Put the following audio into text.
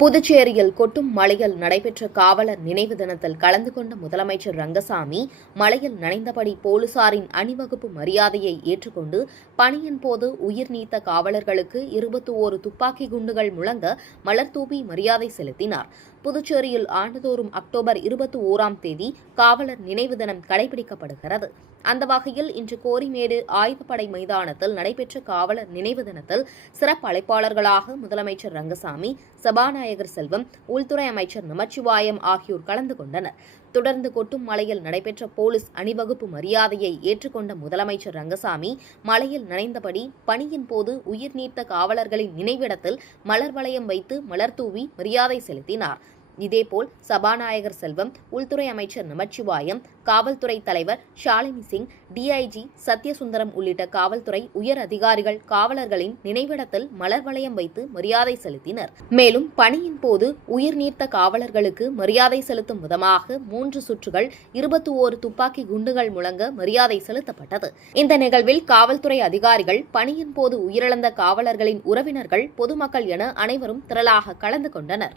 புதுச்சேரியில் கொட்டும் மழையில் நடைபெற்ற காவலர் நினைவு தினத்தில் கலந்து கொண்ட முதலமைச்சர் ரங்கசாமி மழையில் நனைந்தபடி போலீசாரின் அணிவகுப்பு மரியாதையை ஏற்றுக்கொண்டு பணியின் போது உயிர் நீத்த காவலர்களுக்கு 21 துப்பாக்கி குண்டுகள் முழங்க மலர்தூவி மரியாதை செலுத்தினார். புதுச்சேரியில் ஆண்டுதோறும் அக்டோபர் 21ஆம் தேதி காவலர் நினைவு தினம் கடைபிடிக்கப்படுகிறது. அந்த வகையில் இன்று கோரிமேடு ஆயுதப்படை மைதானத்தில் நடைபெற்ற காவலர் நினைவு தினத்தில் சிறப்பு அழைப்பாளர்களாக முதலமைச்சர் ரங்கசாமி, சபாநாயகர் செல்வம், உள்துறை அமைச்சர் நமச்சிவாயம் ஆகியோர் கலந்து கொண்டனர். தொடர்ந்து கொட்டும் மழையில் நடைபெற்ற போலீஸ் அணிவகுப்பு மரியாதையை ஏற்றுக்கொண்ட முதலமைச்சர் ரங்கசாமி மழையில் நனைந்தபடி பணியின் போது உயிர் நீத்த காவலர்களின் நினைவிடத்தில் மலர் வளையம் வைத்து மலர்தூவி மரியாதை செலுத்தினார். இதேபோல் சபாநாயகர் செல்வம், உள்துறை அமைச்சர் நமச்சிவாயம், காவல்துறை தலைவர் ஷாலினி சிங், டிஐஜி சத்யசுந்தரம் உள்ளிட்ட காவல்துறை உயர் அதிகாரிகள் காவலர்களின் நினைவிடத்தில் மலர் வளையம் வைத்து மரியாதை செலுத்தினர். மேலும் பணியின் போது உயிர் நீத்த காவலர்களுக்கு மரியாதை செலுத்தும் விதமாக 3 சுற்றுகள் 21 துப்பாக்கி குண்டுகள் முழங்க மரியாதை செலுத்தப்பட்டது. இந்த நிகழ்வில் காவல்துறை அதிகாரிகள், பணியின் போது உயிரிழந்த காவலர்களின் உறவினர்கள், பொதுமக்கள் என அனைவரும் திரளாக கலந்து கொண்டனர்.